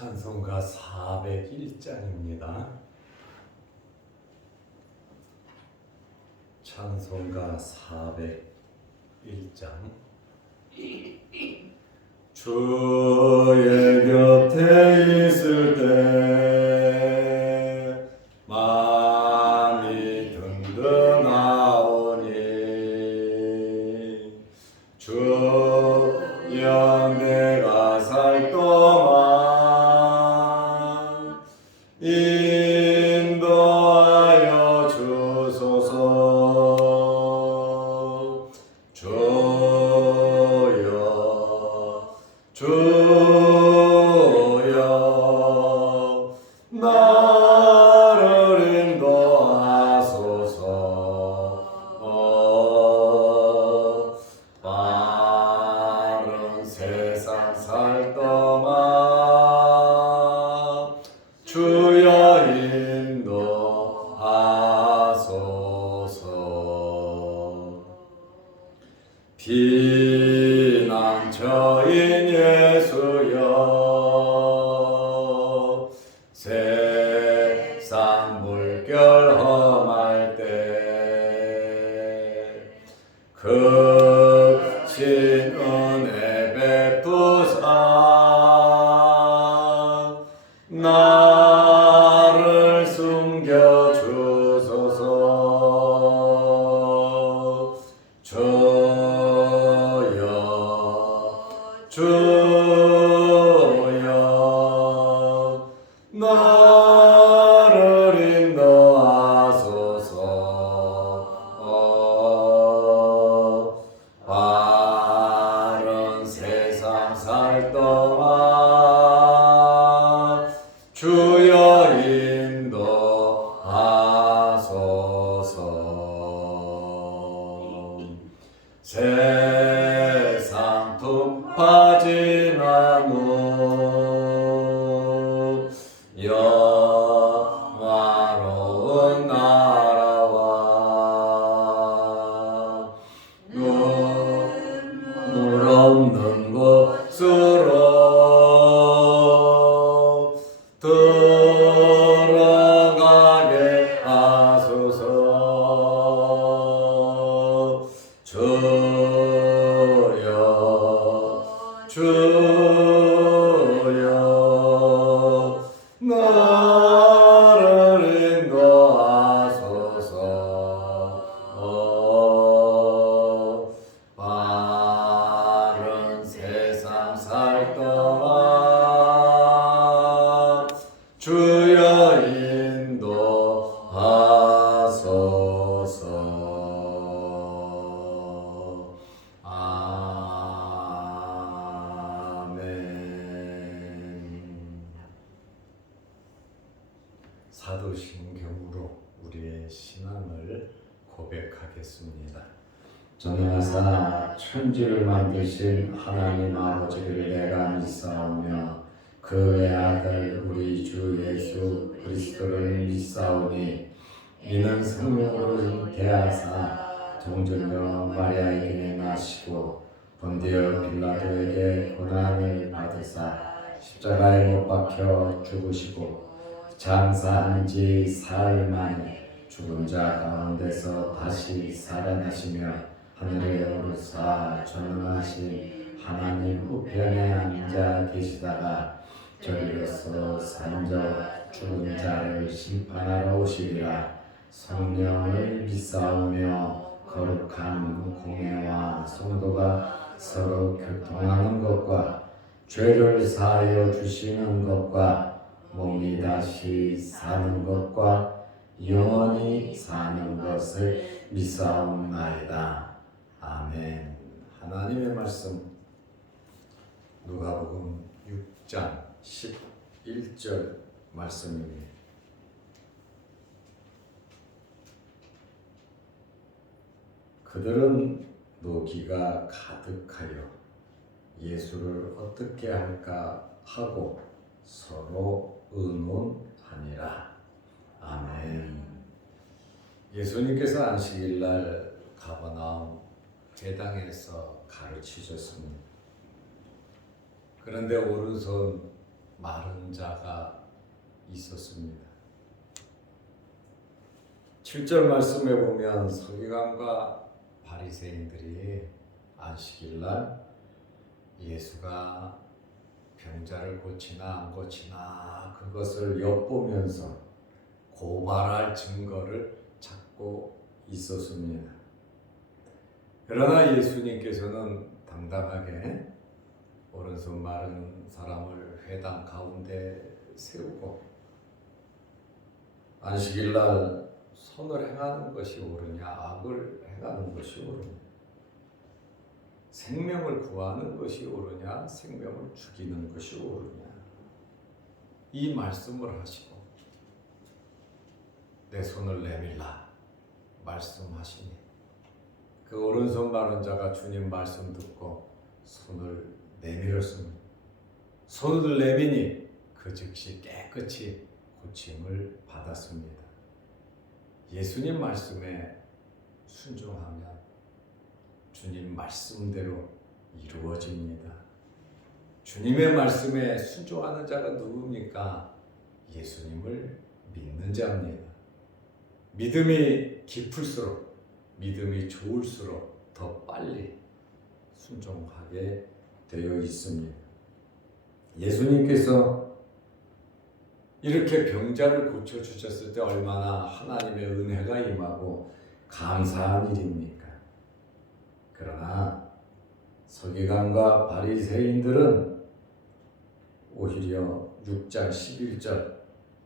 찬송가 401장입니다. 찬송가 401장. 주의 곁에 있을 때 마음이 든든하오니 주여 내가 살 동안 인도하여 주소서. 주여 나를 인도하소서. 바른 세상 살 동안 주여 인도하소서. 피난처인 예수여 세상 물결 험할 때 크신 은혜 베푸사 나를 숨겨 주소서. 주여 나를 인도하소서. 바른 세상 살 동안 주여 인도하소서. 세상 톱파지나무 영화로운 나라와 눈물 없는 곳으로 들어가게 하소서. 주여 나를 인도하소서. 바른 세상 살 동안 주여 인도하소서. 사도신경으로 우리의 신앙을 고백하겠습니다. 전능하사 천지를 만드신 하나님 아버지를 내가 믿사오며 그 외아들 우리 주 예수 그리스도를 믿사오니 이는 성령으로 잉태하사 동정녀 마리아에게 나시고 본디오 빌라도에게 고난을 받으사 십자가에 못 박혀 죽으시고 장사한 지 사흘 만에 죽은 자 가운데서 다시 살아나시며 하늘에 오르사 전능하신 하나님 우편에 앉아 계시다가 저리로서 산적 죽은 자를 심판하러 오시리라. 성령을 믿사오며 거룩한 공회와 성도가 서로 교통하는 것과 죄를 사하여 주시는 것과 몸이 다시 사는 것과 영원히 사는 것을 믿사옵나이다. 아멘. 하나님의 말씀 누가복음 6장 11절 말씀입니다. 그들은 노기가 가득하여 예수를 어떻게 할까 하고 서로 의논하니라. 아멘. 예수님께서 안식일날 가버나움 회당에서 가르치셨습니다. 그런데 오른손 마른 자가 있었습니다. 7절 말씀에 보면 서기관과 바리새인들이 안식일날 예수가 병자를 고치나 안 고치나 그것을 엿보면서 고발할 증거를 찾고 있었습니다. 그러나 예수님께서는 당당하게 오른손 마른 사람을 회당 가운데 세우고 안식일날 선을 행하는 것이 옳으냐 악을 행하는 것이 옳으냐 생명을 구하는 것이 옳으냐 생명을 죽이는 것이 옳으냐 이 말씀을 하시고 내 손을 내밀라 말씀하시니 그 오른손 마른 자가 주님 말씀 듣고 손을 내밀었습니다. 손을 내미니 그 즉시 깨끗이 고침을 받았습니다. 예수님 말씀에 순종하면 주님 말씀대로 이루어집니다. 주님의 말씀에 순종하는 자가 누굽니까? 예수님을 믿는 자입니다. 믿음이 깊을수록 믿음이 좋을수록 더 빨리 순종하게 되어 있습니다. 예수님께서 이렇게 병자를 고쳐주셨을 때 얼마나 하나님의 은혜가 임하고 감사한 일입니까? 그러나 서기관과 바리새인들은 오히려 6장 11절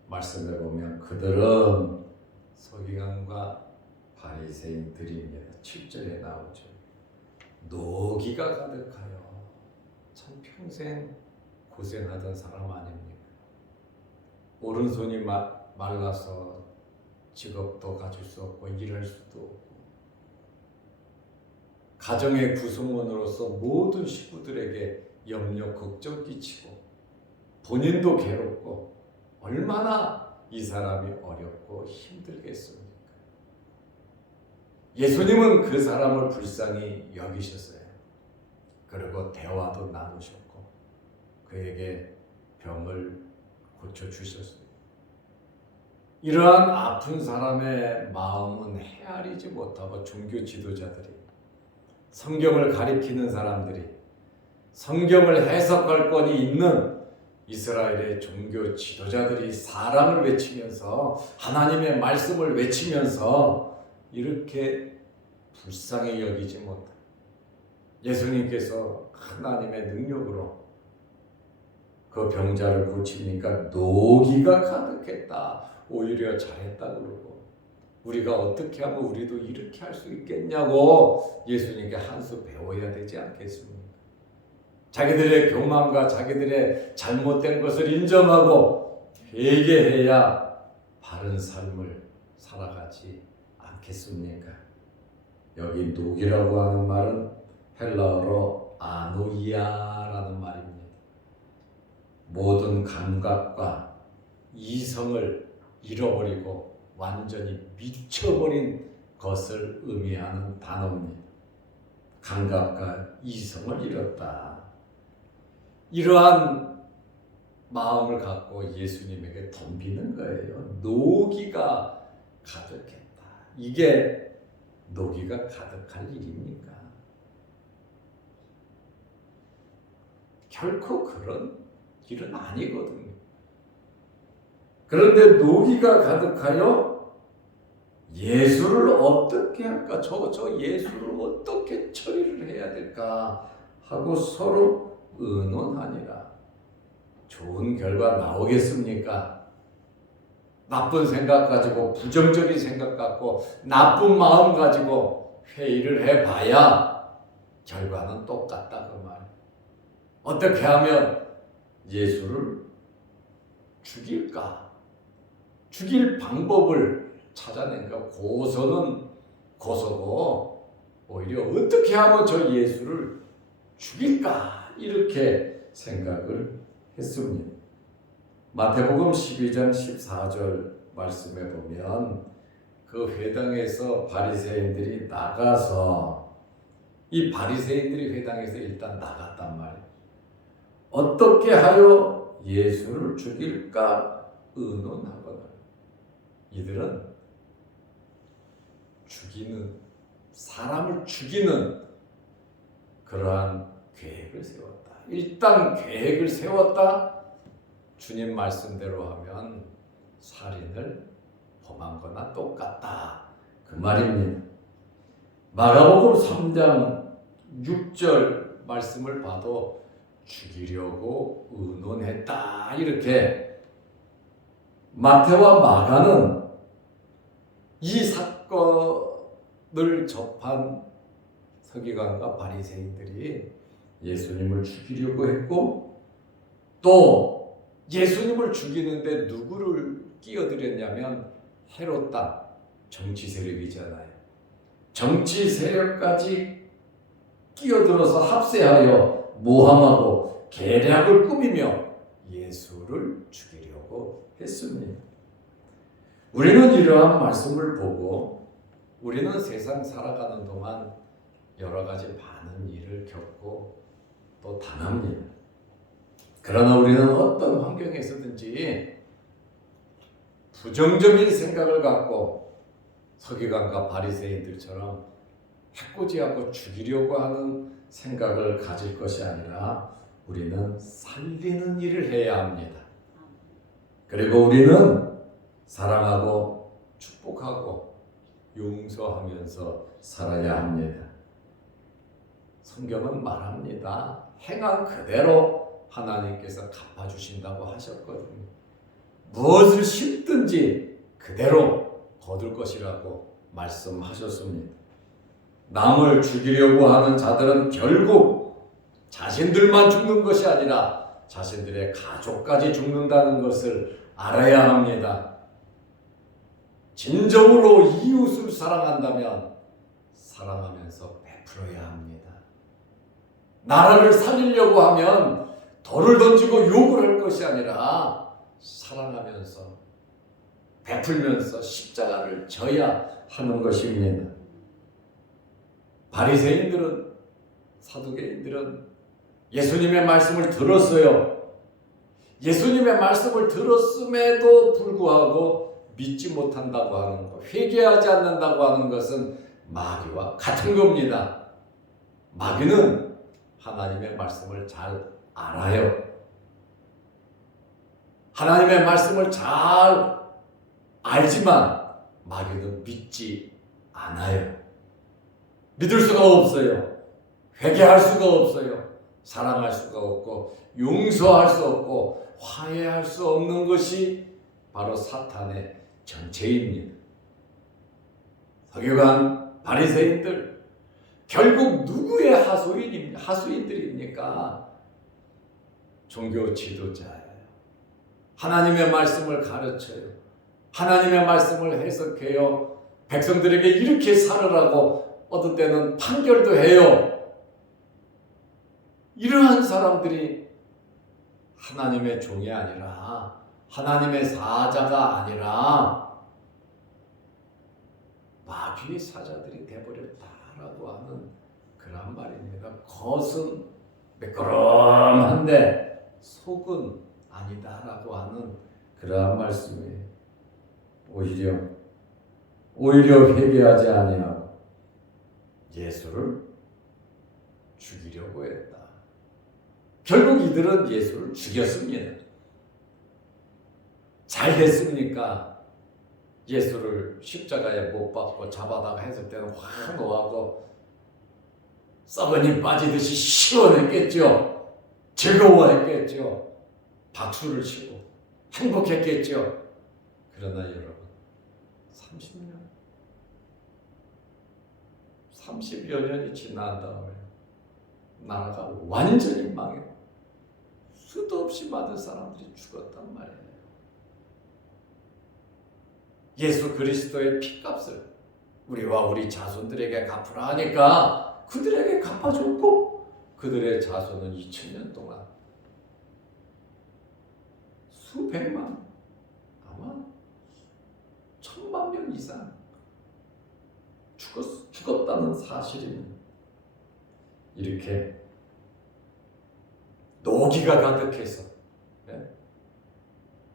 말씀에 보면 그들은 서기관과 바리새인들입니다. 7절에 나오죠. 노기가 가득하여 참 평생 고생하던 사람 아닙니까? 오른손이 말라서 직업도 가질 수 없고 일할 수도 없고 가정의 구성원으로서 모든 식구들에게 염려 걱정 끼치고 본인도 괴롭고 얼마나 이 사람이 어렵고 힘들겠습니까? 예수님은 그 사람을 불쌍히 여기셨어요. 그리고 대화도 나누셨고 그에게 병을 고쳐주셨습니다. 이러한 아픈 사람의 마음은 헤아리지 못하고 종교 지도자들이 성경을 가리키는 사람들이 성경을 해석할 권이 있는 이스라엘의 종교 지도자들이 사랑을 외치면서 하나님의 말씀을 외치면서 이렇게 불쌍히 여기지 못해 예수님께서 하나님의 능력으로 그 병자를 고치니까 노기가 가득했다. 오히려 잘했다 그러고 우리가 어떻게 하면 우리도 이렇게 할 수 있겠냐고 예수님께 한 수 배워야 되지 않겠습니까? 자기들의 교만과 자기들의 잘못된 것을 인정하고 회개해야 바른 삶을 살아가지 않겠습니까? 여기 노기라고 하는 말은 헬라어로 아노이아라는 말입니다. 모든 감각과 이성을 잃어버리고 완전히 미쳐버린 것을 의미하는 단어입니다. 감각과 이성을 잃었다. 이러한 마음을 갖고 예수님에게 덤비는 거예요. 노기가 가득했다. 이게 노기가 가득할 일입니까? 결코 그런 일은 아니거든요. 그런데 노기가 가득하여 예수를 어떻게 할까? 저 예수를 어떻게 처리를 해야 될까? 하고 서로 의논하니라. 좋은 결과 나오겠습니까? 나쁜 생각 가지고 부정적인 생각 갖고 나쁜 마음 가지고 회의를 해봐야 결과는 똑같다 그 말. 어떻게 하면 예수를 죽일까? 죽일 방법을 찾아낸가? 고소는 고소고 오히려 어떻게 하면 저 예수를 죽일까? 이렇게 생각을 했습니다. 마태복음 12장 14절 말씀에 보면 그 회당에서 바리새인들이 나가서 이 바리새인들이 회당에서 일단 나갔단 말이에요. 어떻게 하여 예수를 죽일까 의논하거늘. 이들은 사람을 죽이는 그러한 계획을 세웠다. 일단 계획을 세웠다. 주님 말씀대로 하면 살인을 범한 거나 똑같다. 그 말입니다. 마가복음 3장 6절 말씀을 봐도 죽이려고 의논했다. 이렇게 마태와 마가는 이 사건을 접한 서기관과 바리새인들이 예수님을 죽이려고 했고 또 예수님을 죽이는데 누구를 끼어들였냐면 헤롯 땅 정치 세력이잖아요. 정치 세력까지 끼어들어서 합세하여 모함하고 계략을 꾸미며 예수를 죽이려고 했습니다. 우리는 이러한 말씀을 보고 우리는 세상 살아가는 동안 여러 가지 많은 일을 겪고 또 당합니다. 그러나 우리는 어떤 환경에서든지 부정적인 생각을 갖고 서기관과 바리새인들처럼 해코지하고 죽이려고 하는 생각을 가질 것이 아니라 우리는 살리는 일을 해야 합니다. 그리고 우리는 사랑하고 축복하고 용서하면서 살아야 합니다. 성경은 말합니다. 행한 그대로 하나님께서 갚아주신다고 하셨거든요. 무엇을 심든지 그대로 거둘 것이라고 말씀하셨습니다. 남을 죽이려고 하는 자들은 결국 자신들만 죽는 것이 아니라 자신들의 가족까지 죽는다는 것을 알아야 합니다. 진정으로 이웃을 사랑한다면 사랑하면서 베풀어야 합니다. 나라를 살리려고 하면 돌을 던지고 욕을 할 것이 아니라 사랑하면서 베풀면서 십자가를 져야 하는 것입니다. 바리새인들은 사두개인들은 예수님의 말씀을 들었어요. 예수님의 말씀을 들었음에도 불구하고 믿지 못한다고 하는 것, 회개하지 않는다고 하는 것은 마귀와 같은 겁니다. 마귀는 하나님의 말씀을 잘 알아요. 하나님의 말씀을 잘 알지만 마귀는 믿지 않아요. 믿을 수가 없어요. 회개할 수가 없어요. 사랑할 수가 없고 용서할 수 없고 화해할 수 없는 것이 바로 사탄의 전체입니다. 서기관, 바리새인들 결국 누구의 하수인들입니까? 종교 지도자예요. 하나님의 말씀을 가르쳐요. 하나님의 말씀을 해석해요. 백성들에게 이렇게 살으라고 어떤 때는 판결도 해요. 이러한 사람들이 하나님의 종이 아니라 하나님의 사자가 아니라 마귀의 사자들이 되어버렸다라고 하는 그런 말입니다. 겉은 매끄럼한데 속은 아니다라고 하는 그러한 말씀이에요. 오히려 회개하지 아니하고 예수를 죽이려고 했다. 결국 이들은 예수를 죽였습니다. 잘 됐습니까? 예수를 십자가에 못 박고 잡아다가 했을 때는 확 노하고 썩은이 빠지듯이 시원했겠죠. 즐거워했겠죠. 박수를 치고 행복했겠죠. 그러나 여러분 30여 년이 지난 다음에 나라가 완전히 망해요. 수도 없이 많은 사람들이 죽었단 말이에요. 예수 그리스도의 피값을 우리와 우리 자손들에게 갚으라 하니까 그들에게 갚아줬고 그들의 자손은 2000년 동안 수백만 아마 1000만 명 이상 죽었다는 사실입니다. 이렇게 노기가 가득해서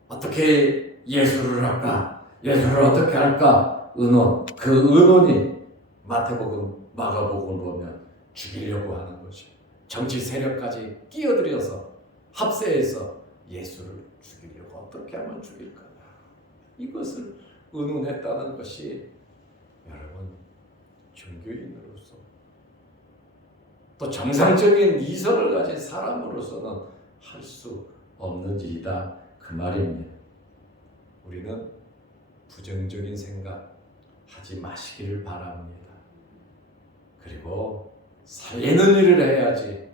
어떻게 예수를 할까? 예수를 어떻게 할까? 의논. 그 의논이 마태복음, 마가복음을 보면 죽이려고 하는 거죠. 정치 세력까지 끼어들여서 합세해서 예수를 죽이려고 어떻게 하면 죽일까? 이것을 의논했다는 것이 여러분 종교인으로서 또 정상적인 이성을 가진 사람으로서는 할 수 없는 일이다 그 말입니다. 우리는 부정적인 생각 하지 마시기를 바랍니다. 그리고 살리는 일을 해야지.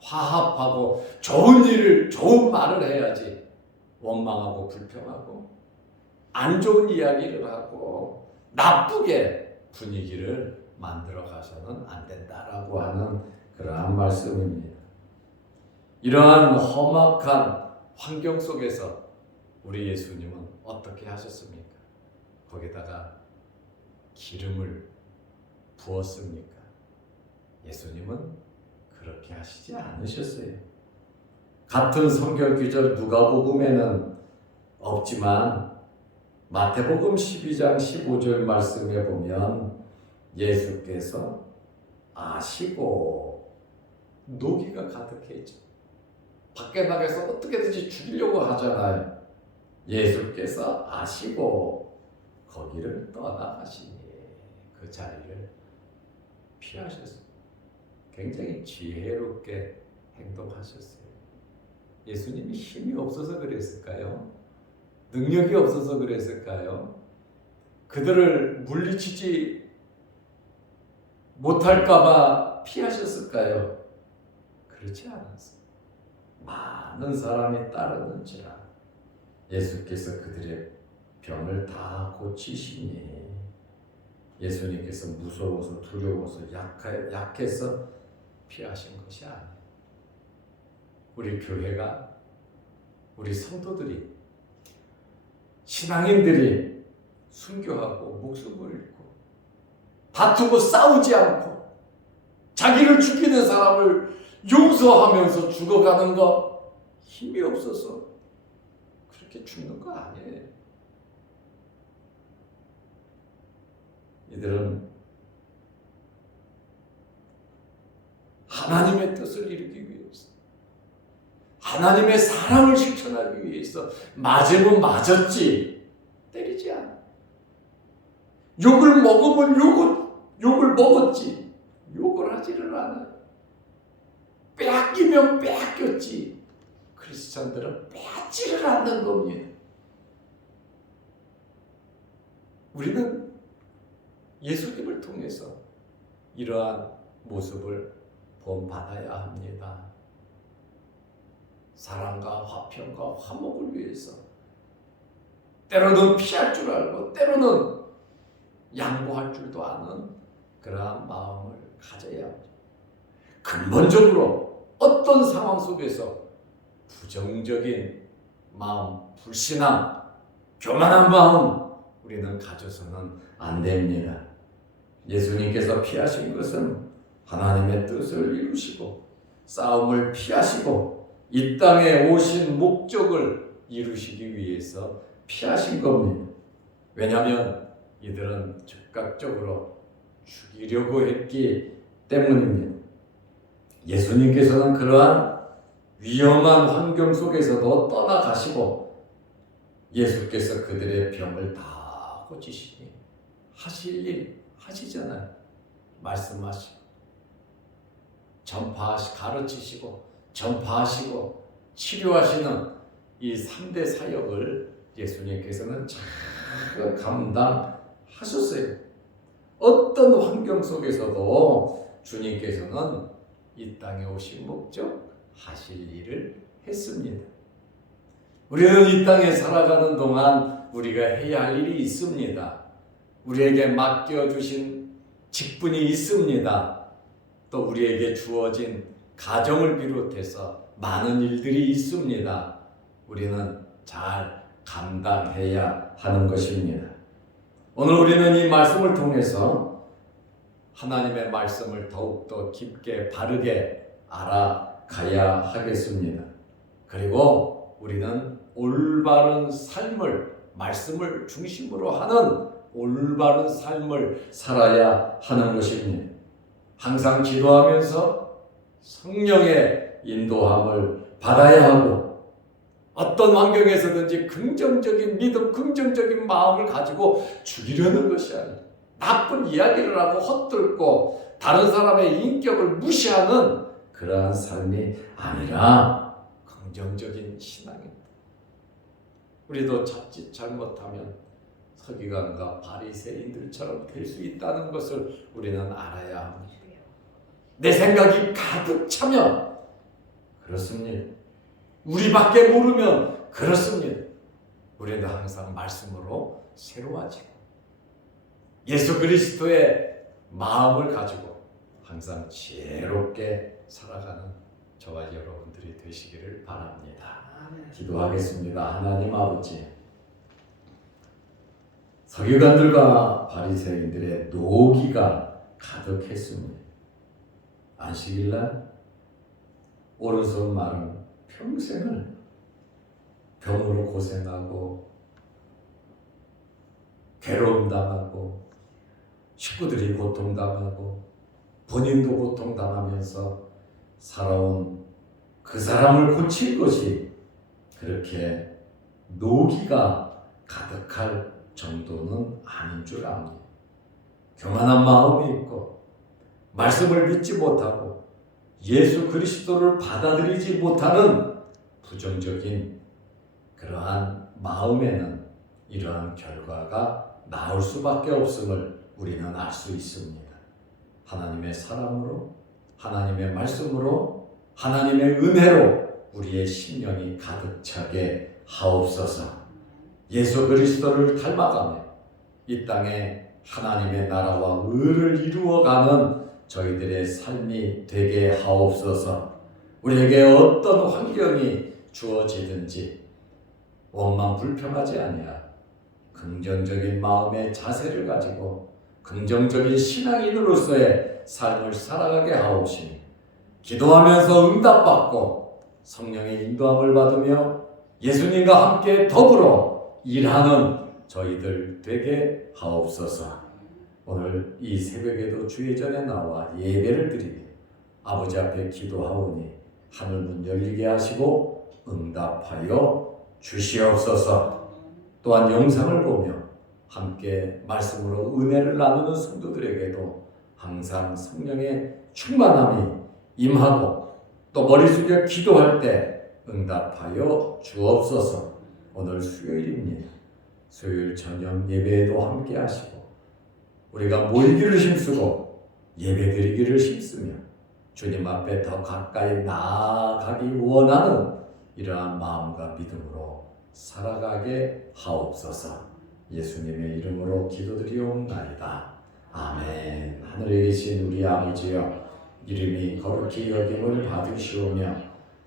화합하고 좋은 말을 해야지. 원망하고 불평하고 안 좋은 이야기를 하고 나쁘게 분위기를 만들어 가서는 안 된다라고 하는 그러한 말씀입니다. 이러한 험악한 환경 속에서 우리 예수님은 어떻게 하셨습니까? 거기다가 기름을 부었습니까? 예수님은 그렇게 하시지 않으셨어요. 같은 성경 구절 누가복음에는 없지만 마태복음 12장 15절 말씀에 보면 예수께서 아시고 노기가 가득했죠. 밖에 나가서 어떻게든지 죽이려고 하잖아요. 예수께서 아시고 거기를 떠나가시니 그 자리를 피하셨어요. 굉장히 지혜롭게 행동하셨어요. 예수님이 힘이 없어서 그랬을까요? 능력이 없어서 그랬을까요? 그들을 물리치지 못할까봐 피하셨을까요? 그렇지 않았어요. 많은 사람이 따르는지라 예수께서 그들의 병을 다 고치시니 예수님께서 무서워서 두려워서 약해서 피하신 것이 아니에요. 우리 교회가 우리 성도들이 신앙인들이 순교하고 목숨을 잃고 다투고 싸우지 않고 자기를 죽이는 사람을 용서하면서 죽어가는 거 힘이 없어서 그렇게 죽는 거 아니에요. 이들은 하나님의 뜻을 이루기 위해서 하나님의 사랑을 실천하기 위해서 맞으면 맞았지 때리지 않아. 욕을 먹으면 욕을 먹었지 욕을 하지를 않아. 빼앗기면 빼앗겼지. 크리스찬들은 빼앗지를 않는 겁니다. 우리는 예수님을 통해서 이러한 모습을 본받아야 합니다. 사랑과 화평과 화목을 위해서 때로는 피할 줄 알고 때로는 양보할 줄도 아는 그러한 마음을 가져야 합니다. 근본적으로 어떤 상황 속에서 부정적인 마음, 불신앙, 교만한 마음 우리는 가져서는 안 됩니다. 예수님께서 피하신 것은 하나님의 뜻을 이루시고 싸움을 피하시고 이 땅에 오신 목적을 이루시기 위해서 피하신 겁니다. 왜냐하면 이들은 즉각적으로 죽이려고 했기 때문입니다. 예수님께서는 그러한 위험한 환경 속에서도 떠나가시고 예수께서 그들의 병을 다 고치시니 하실 일 하시잖아요. 말씀하시고 가르치시고 전파하시고 치료하시는 이 3대 사역을 예수님께서는 잘 감당하셨어요. 어떤 환경 속에서도 주님께서는 이 땅에 오신 목적 하실 일을 했습니다. 우리는 이 땅에 살아가는 동안 우리가 해야 할 일이 있습니다. 우리에게 맡겨주신 직분이 있습니다. 또 우리에게 주어진 가정을 비롯해서 많은 일들이 있습니다. 우리는 잘 감당해야 하는 것입니다. 오늘 우리는 이 말씀을 통해서 하나님의 말씀을 더욱더 깊게 바르게 알아가야 하겠습니다. 그리고 우리는 올바른 삶을, 말씀을 중심으로 하는 올바른 삶을 살아야 하는 것입니다. 항상 기도하면서 성령의 인도함을 받아야 하고 어떤 환경에서든지 긍정적인 믿음, 긍정적인 마음을 가지고 죽이려는 것이 아니라 나쁜 이야기를 하고 헛들고 다른 사람의 인격을 무시하는 그러한 삶이 아니라 긍정적인 신앙입니다. 우리도 자칫 잘못하면 서기관과 바리새인들처럼 될 수 있다는 것을 우리는 알아야 합니다. 내 생각이 가득 차면 그렇습니다. 우리밖에 모르면 그렇습니다. 우리는 항상 말씀으로 새로워지고 예수 그리스도의 마음을 가지고 항상 지혜롭게 살아가는 저와 여러분들이 되시기를 바랍니다. 기도하겠습니다. 하나님 아버지, 서기관들과 바리새인들의 노기가 가득했습니다. 안식일날 오른손 마른 평생을 병으로 고생하고 괴로움 당하고 식구들이 고통당하고 본인도 고통당하면서 살아온 그 사람을 고칠 것이 그렇게 노기가 가득할 정도는 아닌 줄 압니다. 교만한 마음이 있고 말씀을 믿지 못하고 예수 그리스도를 받아들이지 못하는 부정적인 그러한 마음에는 이러한 결과가 나올 수밖에 없음을 우리는 알 수 있습니다. 하나님의 사랑으로, 하나님의 말씀으로, 하나님의 은혜로 우리의 심령이 가득 차게 하옵소서. 예수 그리스도를 닮아가며 이 땅에 하나님의 나라와 의를 이루어가는 저희들의 삶이 되게 하옵소서. 우리에게 어떤 환경이 주어지든지 원망 불평하지 아니하 긍정적인 마음의 자세를 가지고 긍정적인 신앙인으로서의 삶을 살아가게 하옵시니 기도하면서 응답받고 성령의 인도함을 받으며 예수님과 함께 더불어 일하는 저희들 되게 하옵소서. 오늘 이 새벽에도 주의 전에 나와 예배를 드리며 아버지 앞에 기도하오니 하늘문 열리게 하시고 응답하여 주시옵소서. 또한 영상을 보며 함께 말씀으로 은혜를 나누는 성도들에게도 항상 성령의 충만함이 임하고 또 머리 숙여 기도할 때 응답하여 주옵소서. 오늘 수요일입니다. 수요일 저녁 예배에도 함께 하시고 우리가 모이기를 힘쓰고 예배드리기를 힘쓰며 주님 앞에 더 가까이 나아가기 원하는 이러한 마음과 믿음으로 살아가게 하옵소서. 예수님의 이름으로 기도드리옵나이다. 아멘. 하늘에 계신 우리 아버지여, 이름이 거룩히 여김을 받으시오며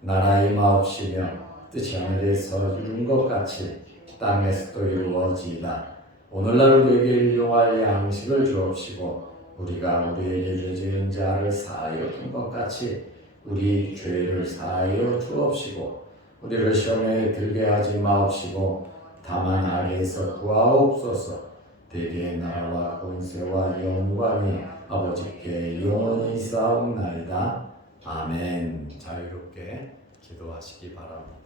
나라의 마옵시며 뜻이 하늘에서 이룬 것 같이 땅에서도 이루어지이다. 오늘날 우리에게 일용할 양식을 주옵시고 우리가 우리에게 지은 자를 사하여 준 것 같이 우리 죄를 사하여 주옵시고 우리를 시험에 들게 하지 마옵시고 다만 악에서 구하옵소서. 대개의 나라와 권세와 영광이 아버지께 영원히 쌓옵나이다. 아멘. 자유롭게 기도하시기 바랍니다.